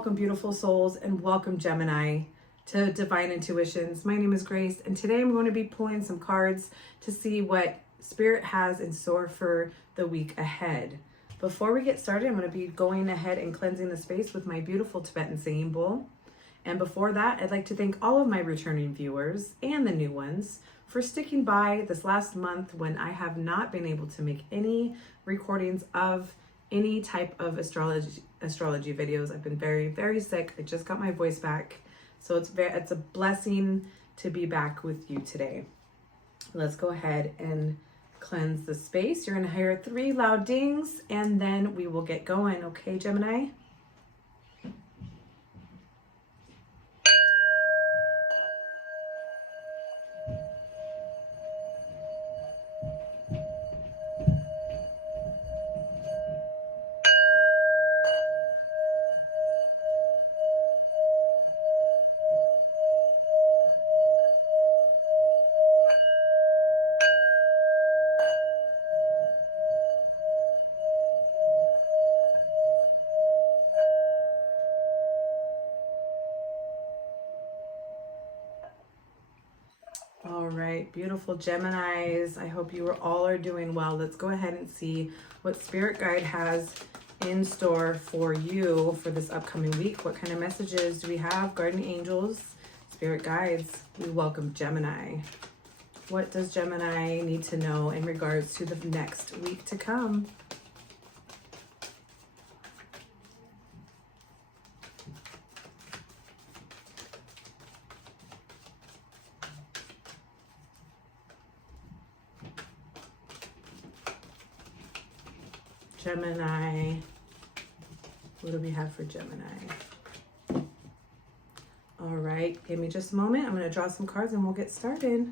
welcome beautiful souls, and welcome Gemini to Divine Intuitions. My name is Grace, and today I'm going to be pulling some cards to see what Spirit has in store for the week ahead. Before we get started, I'm going to be going ahead and cleansing the space with my beautiful Tibetan singing bowl. And before that, I'd like to thank all of my returning viewers and the new ones for sticking by this last month when I have not been able to make any recordings of any type of astrology videos. I've been very, very sick. I just got my voice back. So it's a blessing to be back with you today. Let's go ahead and cleanse the space. You're gonna hear 3 loud dings and then we will get going. Okay, Gemini? All right, beautiful Geminis. I hope you all are doing well. Let's go ahead and see what Spirit Guide has in store for you for this upcoming week. What kind of messages do we have? Guardian Angels, Spirit Guides, we welcome Gemini. What does Gemini need to know in regards to the next week to come? Gemini, what do we have for Gemini? All right, give me just a moment. I'm going to draw some cards and we'll get started.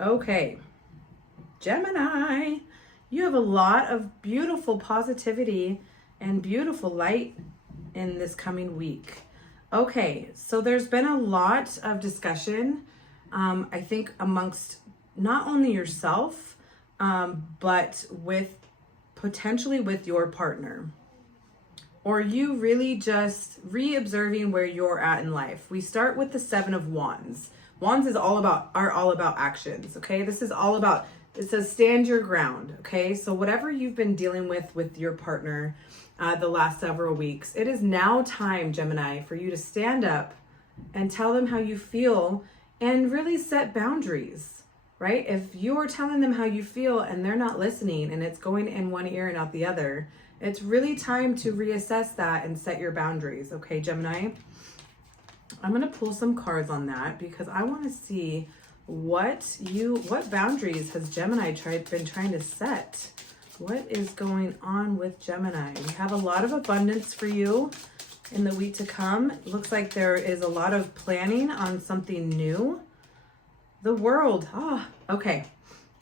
Okay, Gemini, you have a lot of beautiful positivity and beautiful light in this coming week. Okay, so there's been a lot of discussion, I think, amongst not only yourself, but potentially with your partner. Or you really just re-observing where you're at in life. We start with the 7 of Wands. Wands are all about actions, okay? This is all about, it says stand your ground, okay? So whatever you've been dealing with your partner, the last several weeks, it is now time, Gemini, for you to stand up and tell them how you feel and really set boundaries, right? If you're telling them how you feel and they're not listening and it's going in one ear and out the other, it's really time to reassess that and set your boundaries, okay, Gemini? I'm going to pull some cards on that because I want to see what boundaries has Gemini been trying to set. What is going on with Gemini? We have a lot of abundance for you in the week to come. It looks like there is a lot of planning on something new. The world. Okay.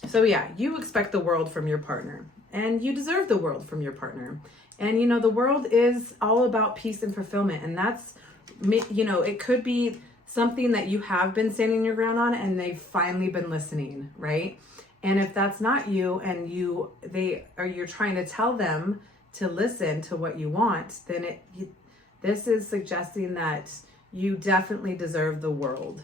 So yeah, you expect the world from your partner and you deserve the world from your partner. And you know, the world is all about peace and fulfillment. And that's, you know, it could be something that you have been standing your ground on and they've finally been listening, right? And if that's not you and you're trying to tell them to listen to what you want, then this is suggesting that you definitely deserve the world.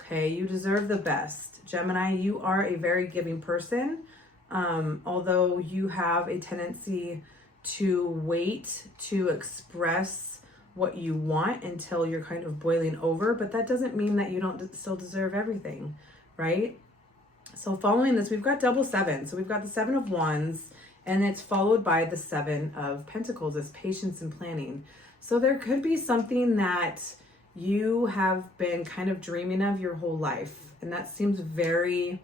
Okay, you deserve the best. Gemini, you are a very giving person. Although you have a tendency to wait to express what you want until you're kind of boiling over, but that doesn't mean that you don't still deserve everything, right? So following this, we've got double 7. So we've got the 7 of Wands and it's followed by the 7 of Pentacles as patience and planning. So there could be something that you have been kind of dreaming of your whole life. And that seems very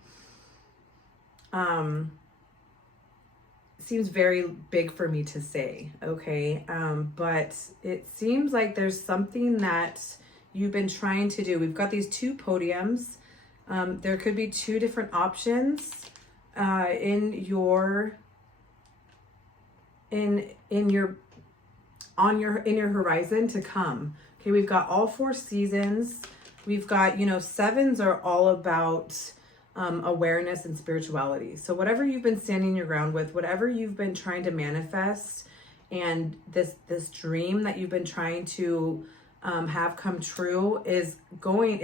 big for me to say, okay? But it seems like there's something that you've been trying to do. We've got these 2 podiums. There could be 2 different options in your in your horizon to come. Okay, we've got all 4 seasons. We've got, you know, 7s are all about awareness and spirituality. So whatever you've been standing your ground with, whatever you've been trying to manifest, and this dream that you've been trying to have come true is brewing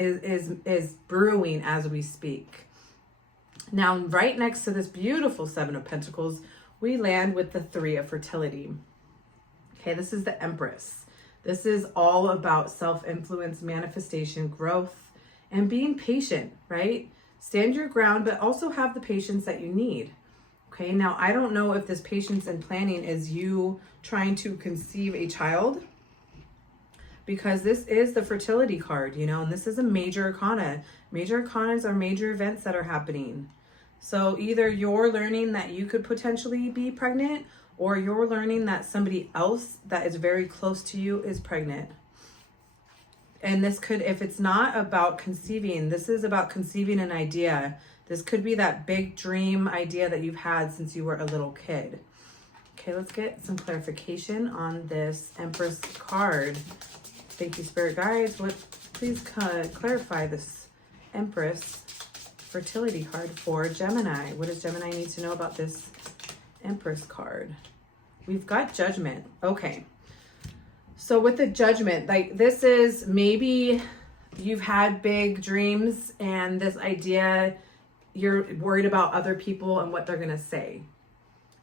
as we speak. Now, right next to this beautiful 7 of Pentacles, we land with the 3 of fertility. Okay, this is the Empress. This is all about self-influence, manifestation, growth, and being patient, right? Stand your ground, but also have the patience that you need. Okay, now I don't know if this patience and planning is you trying to conceive a child, because this is the fertility card, you know, and this is a major arcana. Major arcanas are major events that are happening. So either you're learning that you could potentially be pregnant, or you're learning that somebody else that is very close to you is pregnant. And this could, if it's not about conceiving, this is about conceiving an idea. This could be that big dream idea that you've had since you were a little kid. Okay, let's get some clarification on this Empress card. Thank you, Spirit Guides. Please clarify this Empress fertility card for Gemini. What does Gemini need to know about this Empress card? We've got Judgment. Okay. So with the Judgment, like, this is maybe you've had big dreams and this idea, you're worried about other people and what they're going to say.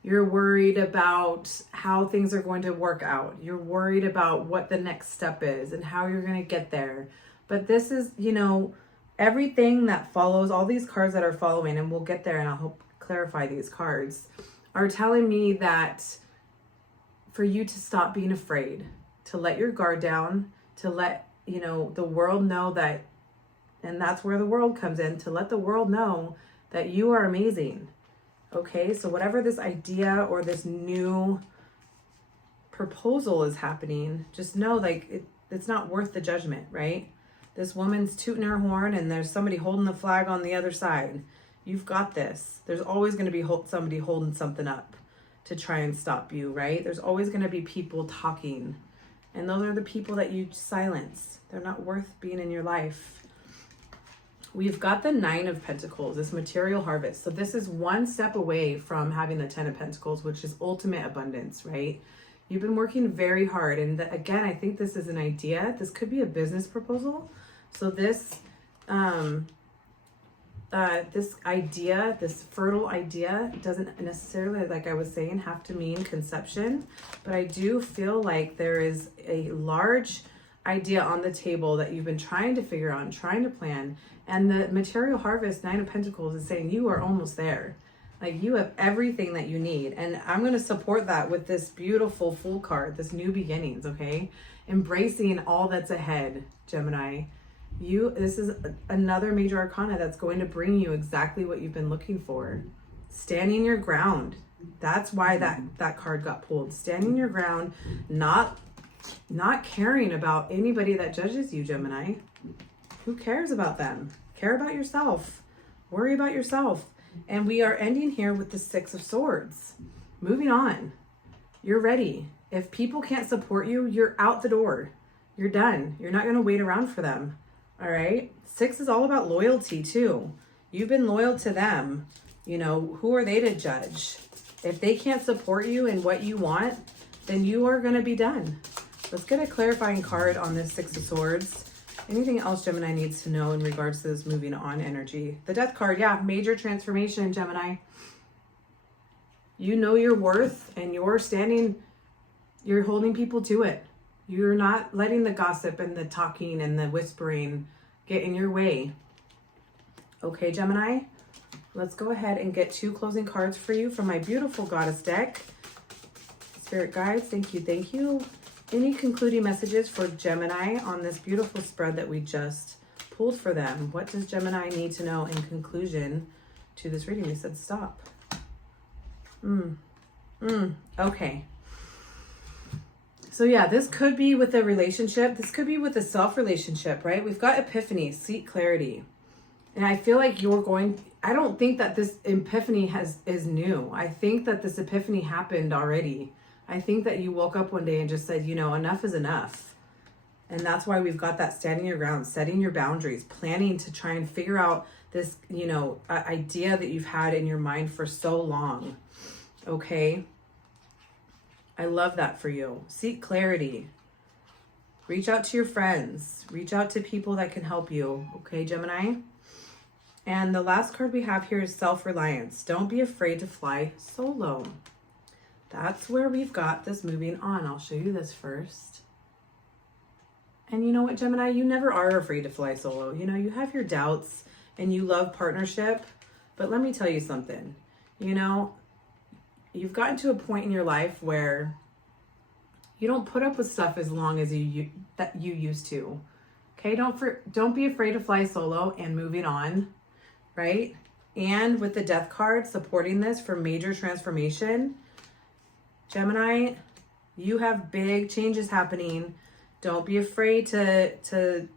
You're worried about how things are going to work out. You're worried about what the next step is and how you're going to get there. But this is, you know, everything that follows, all these cards that are following, and we'll get there and I'll help clarify these cards, are telling me that for you to stop being afraid, to let your guard down, to let, you know, the world know that, and that's where the world comes in, to let the world know that you are amazing. Okay, so whatever this idea or this new proposal is happening, just know, like, it's not worth the judgment, right? This woman's tooting her horn and there's somebody holding the flag on the other side. You've got this. There's always going to be somebody holding something up to try and stop you, right? There's always going to be people talking. And those are the people that you silence. They're not worth being in your life. We've got the 9 of Pentacles, this material harvest. So this is one step away from having the 10 of Pentacles, which is ultimate abundance, right? You've been working very hard. And again, I think this is an idea. This could be a business proposal. So this, this idea, this fertile idea, doesn't necessarily, like I was saying, have to mean conception. But I do feel like there is a large idea on the table that you've been trying to figure out, trying to plan. And the material harvest, 9 of Pentacles, is saying you are almost there. Like, you have everything that you need. And I'm going to support that with this beautiful Fool card, this new beginnings, okay? Embracing all that's ahead, Gemini. This is another major arcana that's going to bring you exactly what you've been looking for. Standing your ground. That's why that card got pulled. Standing your ground, not caring about anybody that judges you, Gemini. Who cares about them? Care about yourself. Worry about yourself. And we are ending here with the 6 of Swords. Moving on. You're ready. If people can't support you, you're out the door. You're done. You're not going to wait around for them. All right? 6 is all about loyalty too. You've been loyal to them. You know, who are they to judge? If they can't support you in what you want, then you are going to be done. Let's get a clarifying card on this 6 of Swords. Anything else Gemini needs to know in regards to this moving on energy? The Death card, yeah, major transformation, Gemini. You know your worth and you're holding people to it. You're not letting the gossip and the talking and the whispering get in your way. Okay, Gemini, let's go ahead and get 2 closing cards for you from my beautiful Goddess deck. Spirit guides, thank you, thank you. Any concluding messages for Gemini on this beautiful spread that we just pulled for them? What does Gemini need to know in conclusion to this reading? They said stop. Okay. So yeah, this could be with a relationship. This could be with a self-relationship, right? We've got epiphany, seek clarity. And I feel like I don't think that this epiphany is new. I think that this epiphany happened already. I think that you woke up one day and just said, you know, enough is enough. And that's why we've got that standing your ground, setting your boundaries, planning to try and figure out this, you know, idea that you've had in your mind for so long. Okay? I love that for you. Seek clarity. Reach out to your friends. Reach out to people that can help you. Okay, Gemini? And the last card we have here is self-reliance. Don't be afraid to fly solo. That's where we've got this moving on. I'll show you this first. And you know what, Gemini? You never are afraid to fly solo. You know, you have your doubts and you love partnership. But let me tell you something. You know, you've gotten to a point in your life where you don't put up with stuff as long as you used to. Okay, don't be afraid to fly solo. And moving on, right? And with the death card supporting this for major transformation, Gemini, you have big changes happening. Don't be afraid to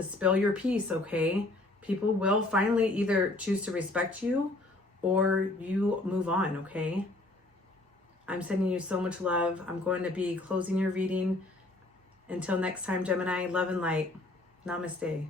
spill your piece, okay? People will finally either choose to respect you or you move on, okay? I'm sending you so much love. I'm going to be closing your reading. Until next time, Gemini, love and light. Namaste.